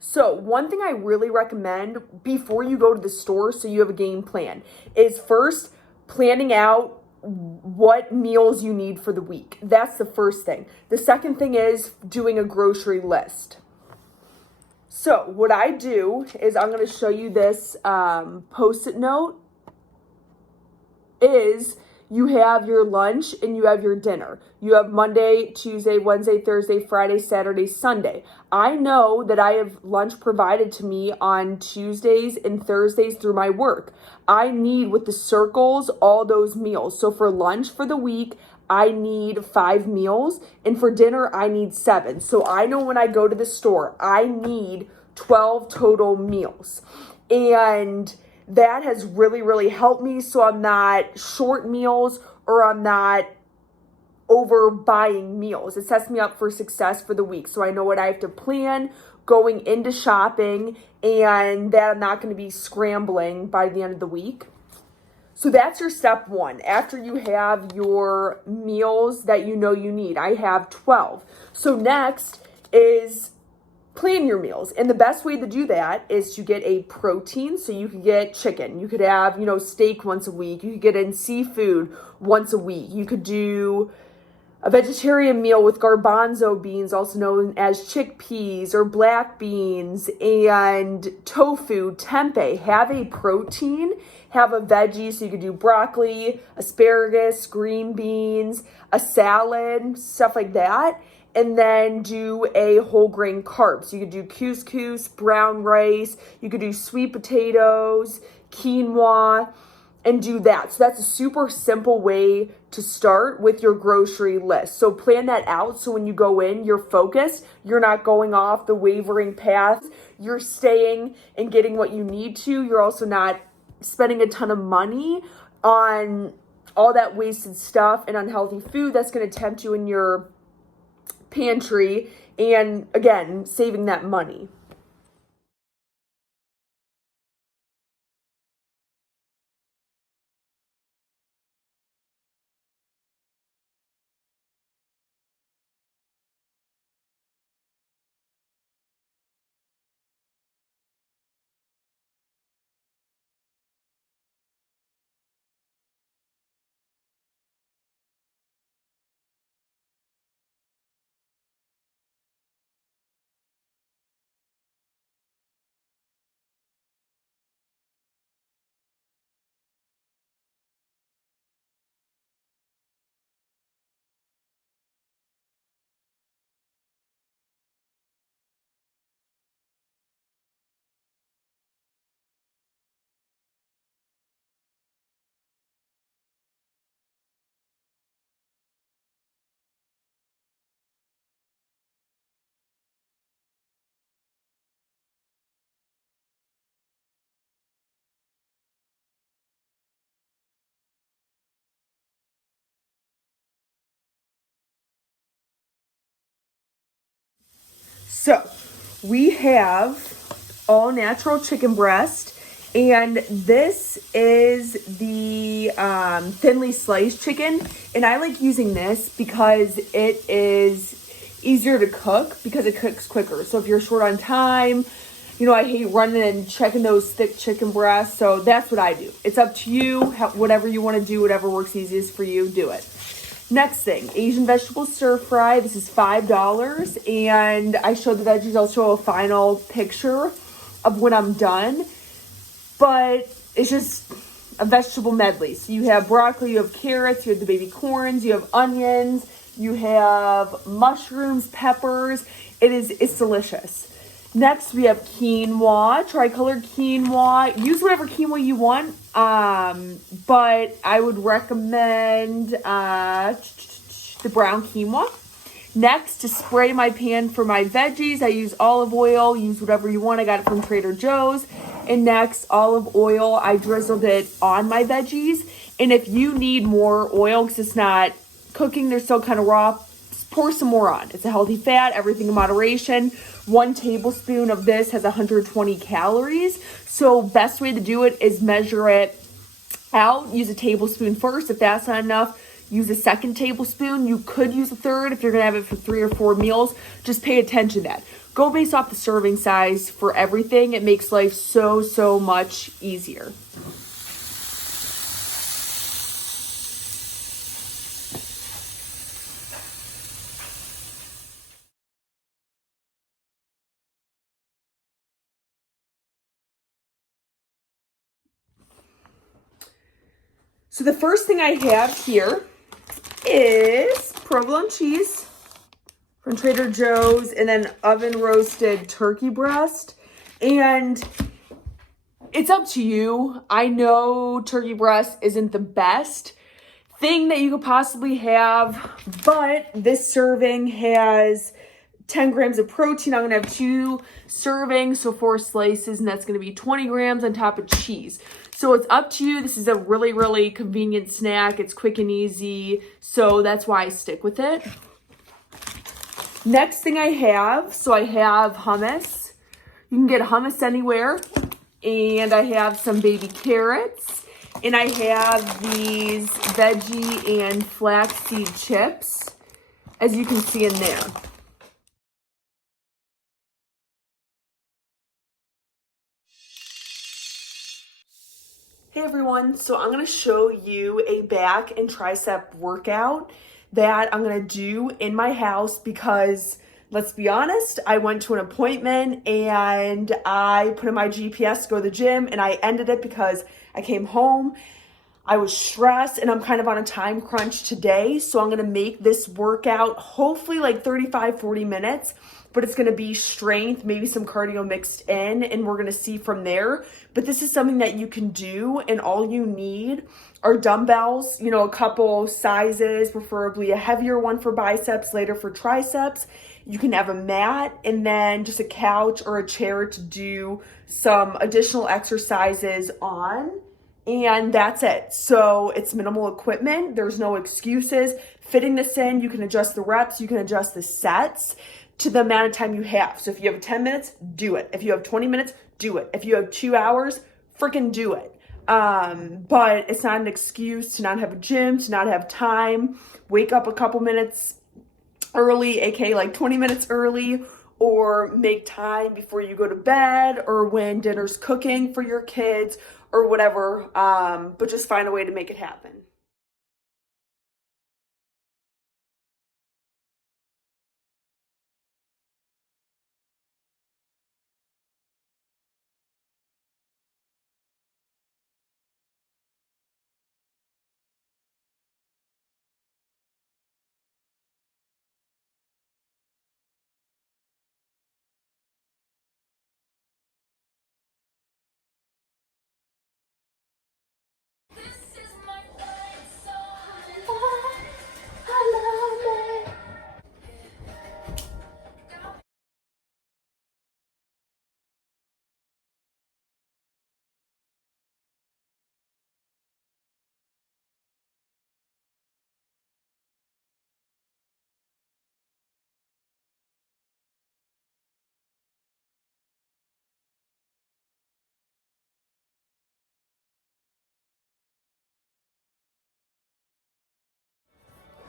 So one thing I really recommend before you go to the store so you have a game plan is first planning out what meals you need for the week. That's the first thing. The second thing is doing a grocery list. So what I do is I'm going to show you this post-it note is you have your lunch and you have your dinner. You have Monday, Tuesday, Wednesday, Thursday, Friday, Saturday, Sunday. I know that I have lunch provided to me on Tuesdays and Thursdays through my work. I need, with the circles, all those meals. So for lunch for the week, I need 5 meals, and for dinner, I need 7. So I know when I go to the store, I need 12 total meals. And that has really, really helped me so I'm not short meals or I'm not over buying meals. It sets me up for success for the week. So I know what I have to plan going into shopping and that I'm not going to be scrambling by the end of the week. So that's your step one. After you have your meals that you know you need, I have 12. So next is plan your meals. And the best way to do that is to get a protein. So you could get chicken. You could have, steak once a week. You could get in seafood once a week. You could do a vegetarian meal with garbanzo beans, also known as chickpeas or black beans, and tofu, tempeh. Have a protein, have a veggie, so you could do broccoli, asparagus, green beans, a salad, stuff like that. And then do a whole grain carb. So you could do couscous, brown rice, you could do sweet potatoes, quinoa, and do that. So that's a super simple way to start with your grocery list. So plan that out so when you go in, you're focused. You're not going off the wavering path. You're staying and getting what you need to. You're also not spending a ton of money on all that wasted stuff and unhealthy food that's going to tempt you in your pantry, and again, saving that money. So we have all natural chicken breast, and this is the thinly sliced chicken. And I like using this because it is easier to cook because it cooks quicker. So if you're short on time, I hate running and checking those thick chicken breasts. So that's what I do. It's up to you. Whatever you want to do, whatever works easiest for you, do it. Next thing, Asian vegetable stir fry. This is $5, and I showed the veggies. I'll show a final picture of when I'm done, but it's just a vegetable medley. So you have broccoli, you have carrots, you have the baby corns, you have onions, you have mushrooms, peppers. It's delicious. Next, we have quinoa, tricolored quinoa. Use whatever quinoa you want, but I would recommend the brown quinoa. Next, to spray my pan for my veggies, I use olive oil. Use whatever you want. I got it from Trader Joe's. And next, olive oil. I drizzled it on my veggies. And if you need more oil because it's not cooking, they're still kind of raw, pour some more on. It's a healthy fat, everything in moderation. 1 tablespoon of this has 120 calories. So best way to do it is measure it out. Use a tablespoon first. If that's not enough, use a second tablespoon. You could use a third if you're gonna have it for 3 or 4 meals. Just pay attention to that. Go based off the serving size for everything. It makes life so much easier. So the first thing I have here is provolone cheese from Trader Joe's, and then oven roasted turkey breast. And it's up to you. I know turkey breast isn't the best thing that you could possibly have, but this serving has 10 grams of protein. I'm gonna have 2 servings, so 4 slices, and that's gonna be 20 grams on top of cheese. So it's up to you. This is a really convenient snack. It's quick and easy, so that's why I stick with it. Next thing I have, so I have hummus. You can get hummus anywhere. And I have some baby carrots. And I have these veggie and flaxseed chips, as you can see in there. Hey everyone, so I'm gonna show you a back and tricep workout that I'm gonna do in my house because, let's be honest, I went to an appointment and I put in my GPS to go to the gym and I ended it because I came home, I was stressed, and I'm kind of on a time crunch today. So I'm gonna make this workout hopefully like 35, 40 minutes, but it's gonna be strength, maybe some cardio mixed in, and we're gonna see from there. But this is something that you can do, and all you need are dumbbells, you know, a couple sizes, preferably a heavier one for biceps, later for triceps. You can have a mat and then just a couch or a chair to do some additional exercises on. And that's it. So it's minimal equipment. There's no excuses. Fitting this in, you can adjust the reps, you can adjust the sets to the amount of time you have. So if you have 10 minutes, do it. If you have 20 minutes, do it. If you have 2 hours, freaking do it. But it's not an excuse to not have a gym, to not have time. Wake up a couple minutes early, aka like 20 minutes early, or make time before you go to bed or when dinner's cooking for your kids or whatever, but just find a way to make it happen.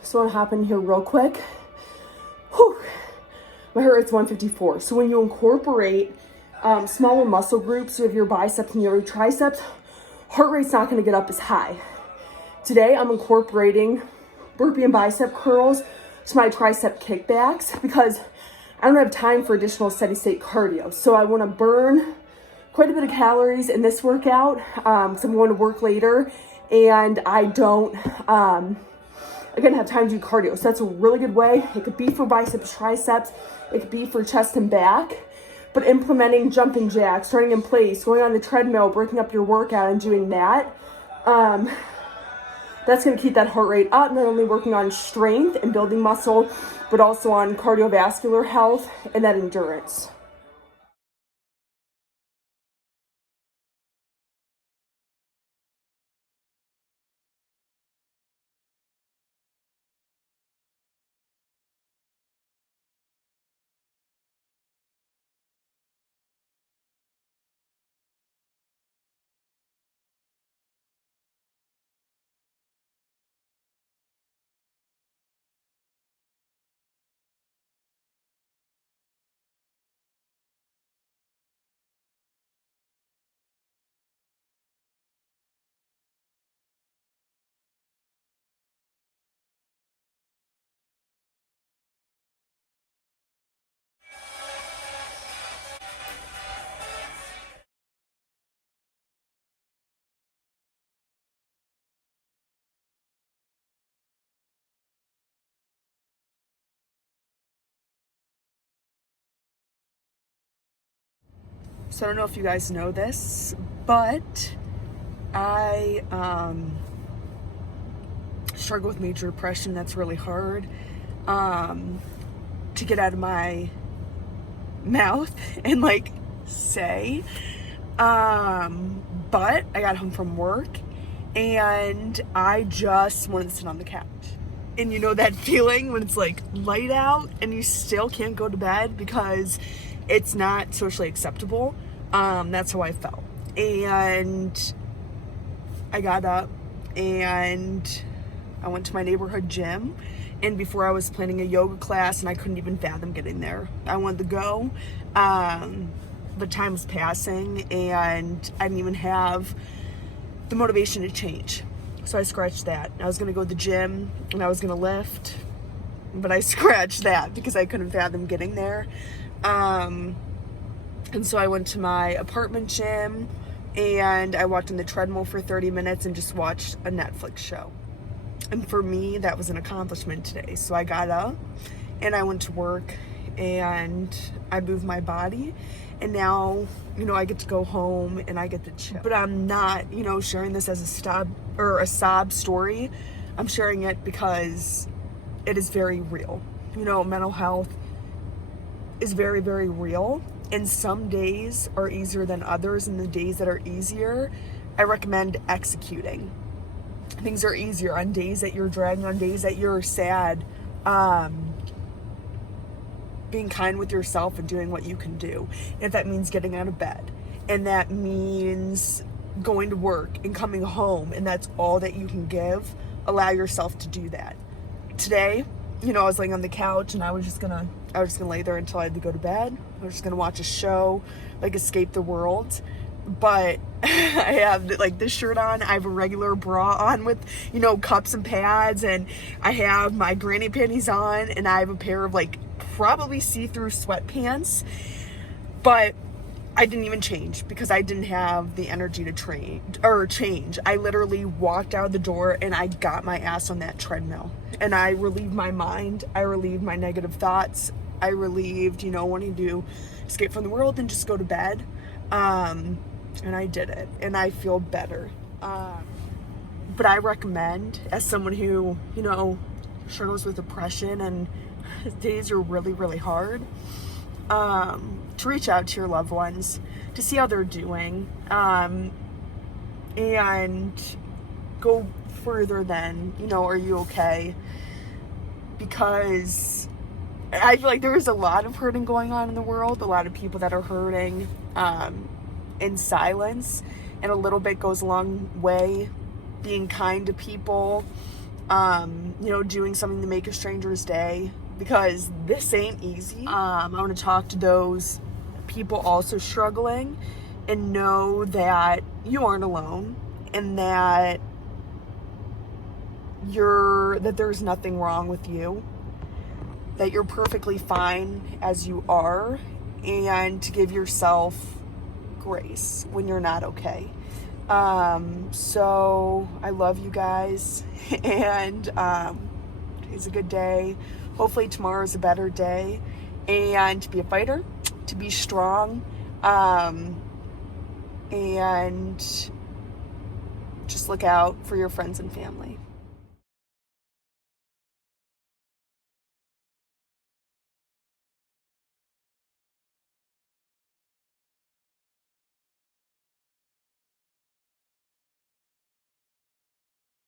So I'm hopping here real quick. Whew. My heart rate's 154. So when you incorporate smaller muscle groups, you have your biceps and your triceps, heart rate's not gonna get up as high. Today I'm incorporating burpee and bicep curls to my tricep kickbacks because I don't have time for additional steady state cardio. So I wanna burn quite a bit of calories in this workout because I'm going to work later and I don't, again, have time to do cardio. So that's a really good way. It could be for biceps, triceps, it could be for chest and back, but implementing jumping jacks, starting in place, going on the treadmill, breaking up your workout and doing that, that's gonna keep that heart rate up, not only working on strength and building muscle, but also on cardiovascular health and that endurance. So I don't know if you guys know this, but I struggle with major depression. That's really hard to get out of my mouth and like say. But I got home from work and I just wanted to sit on the couch. And you know that feeling when it's like light out and you still can't go to bed because it's not socially acceptable. That's how I felt. And I got up and I went to my neighborhood gym. And before I was planning a yoga class and I couldn't even fathom getting there. I wanted to go. But time was passing and I didn't even have the motivation to change. So I scratched that. I was gonna go to the gym and I was gonna lift, but I scratched that because I couldn't fathom getting there. And so I went to my apartment gym and I walked on the treadmill for 30 minutes and just watched a Netflix show. And for me, that was an accomplishment today. So I got up and I went to work and I moved my body. And now, you know, I get to go home and I get to chill. But I'm not, you know, sharing this as a sob story. I'm sharing it because it is very real. You know, mental health is very, very real. And some days are easier than others. And the days that are easier, I recommend executing. Things are easier on days that you're dragging, on days that you're sad. Being kind with yourself and doing what you can do. If that means getting out of bed, and that means going to work and coming home, and that's all that you can give, allow yourself to do that. Today, you know, I was laying on the couch and I was just gonna lay there until I had to go to bed. I was just gonna watch a show, like escape the world. But I have like this shirt on, I have a regular bra on with, you know, cups and pads, and I have my granny panties on, and I have a pair of like probably see-through sweatpants. But I didn't even change because I didn't have the energy to change. I literally walked out the door and I got my ass on that treadmill and I relieved my mind. I relieved my negative thoughts. I relieved, you know, wanting to escape from the world and just go to bed. And I did it and I feel better. But I recommend, as someone who, you know, struggles with depression and days are really, really hard, to reach out to your loved ones, to see how they're doing, and go further than, you know, are you okay? Because I feel like there is a lot of hurting going on in the world, a lot of people that are hurting in silence, and a little bit goes a long way. Being kind to people, you know, doing something to make a stranger's day, because this ain't easy. I want to talk to those people also struggling and know that you aren't alone, and that there's nothing wrong with you, that you're perfectly fine as you are, and to give yourself grace when you're not okay. So I love you guys, and today's a good day. Hopefully tomorrow's a better day, and to be a fighter, to be strong, and just look out for your friends and family.